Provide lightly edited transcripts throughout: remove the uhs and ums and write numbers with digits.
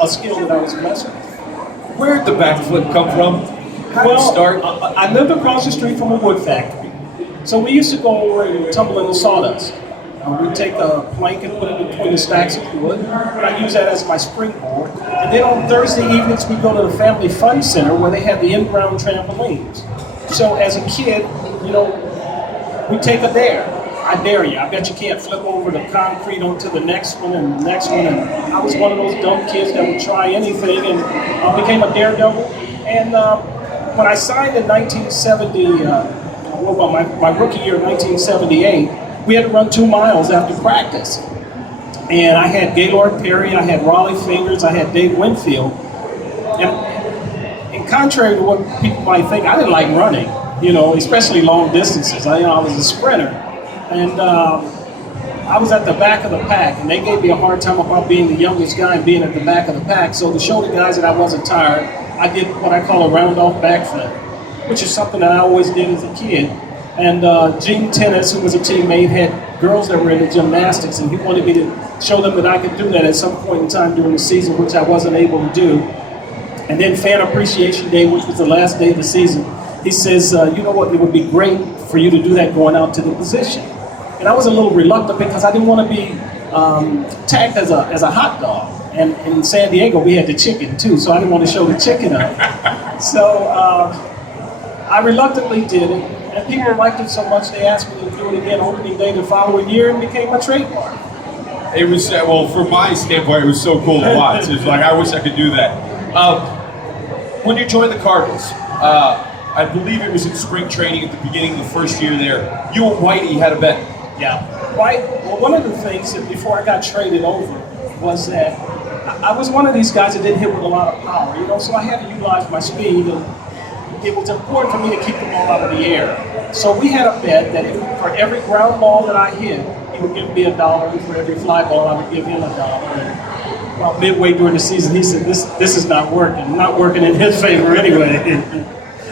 a skill that I was blessed with. Where did the backflip come from? How did it start? I lived across the street from a wood factory. So we used to go over and tumble in the sawdust. We'd take a plank and put it between the stacks of wood. And I use that as my springboard. And then on Thursday evenings, we'd go to the Family Fun Center where they had the in-ground trampolines. So as a kid, we'd take a dare. I dare you. I bet you can't flip over the concrete onto the next one and the next one. And I was one of those dumb kids that would try anything and became a daredevil. And when I signed in 1970, my rookie year in 1978, we had to run 2 miles after practice. And I had Gaylord Perry, I had Raleigh Fingers, I had Dave Winfield. And contrary to what people might think, I didn't like running, especially long distances. I was a sprinter. And I was at the back of the pack, and they gave me a hard time about being the youngest guy and being at the back of the pack. So to show the guys that I wasn't tired, I did what I call a round-off backflip, which is something that I always did as a kid. And Gene Tennis, who was a teammate, had girls that were into gymnastics, and he wanted me to show them that I could do that at some point in time during the season, which I wasn't able to do. And then Fan Appreciation Day, which was the last day of the season, he says, you know what, it would be great for you to do that going out to the position. And I was a little reluctant because I didn't want to be tagged as a hot dog. And in San Diego, we had the chicken too, so I didn't want to show the chicken up. So I reluctantly did it, and people liked it so much they asked me to do it again opening day the following year, and became a trademark. It was, well, from my standpoint, it was so cool to watch. It's like, I wish I could do that. When you joined the Cardinals, I believe it was in spring training at the beginning of the first year there, you and Whitey had a bet. Yeah, right. Well, one of the things that before I got traded over was that I was one of these guys that didn't hit with a lot of power, so I had to utilize my speed, and it was important for me to keep the ball out of the air. So we had a bet that for every ground ball that I hit, he would give me $1, and for every fly ball, I would give him $1. And about midway during the season, he said, "This is not working in his favor anyway."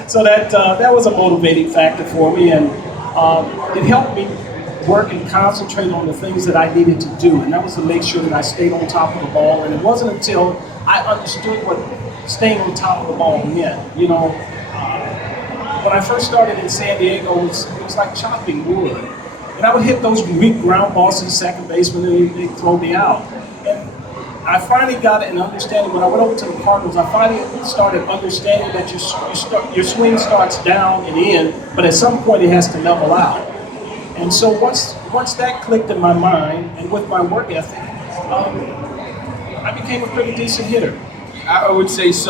So that was a motivating factor for me, and it helped me work and concentrate on the things that I needed to do, and that was to make sure that I stayed on top of the ball. And it wasn't until I understood what staying on top of the ball meant. When I first started in San Diego, it was like chopping wood, and I would hit those weak ground balls to the second baseman, and they'd throw me out. And I finally got an understanding when I went over to the Cardinals. I finally started understanding that your swing starts down and in, but at some point it has to level out. And so once that clicked in my mind, and with my work ethic, I became a pretty decent hitter. I would say so.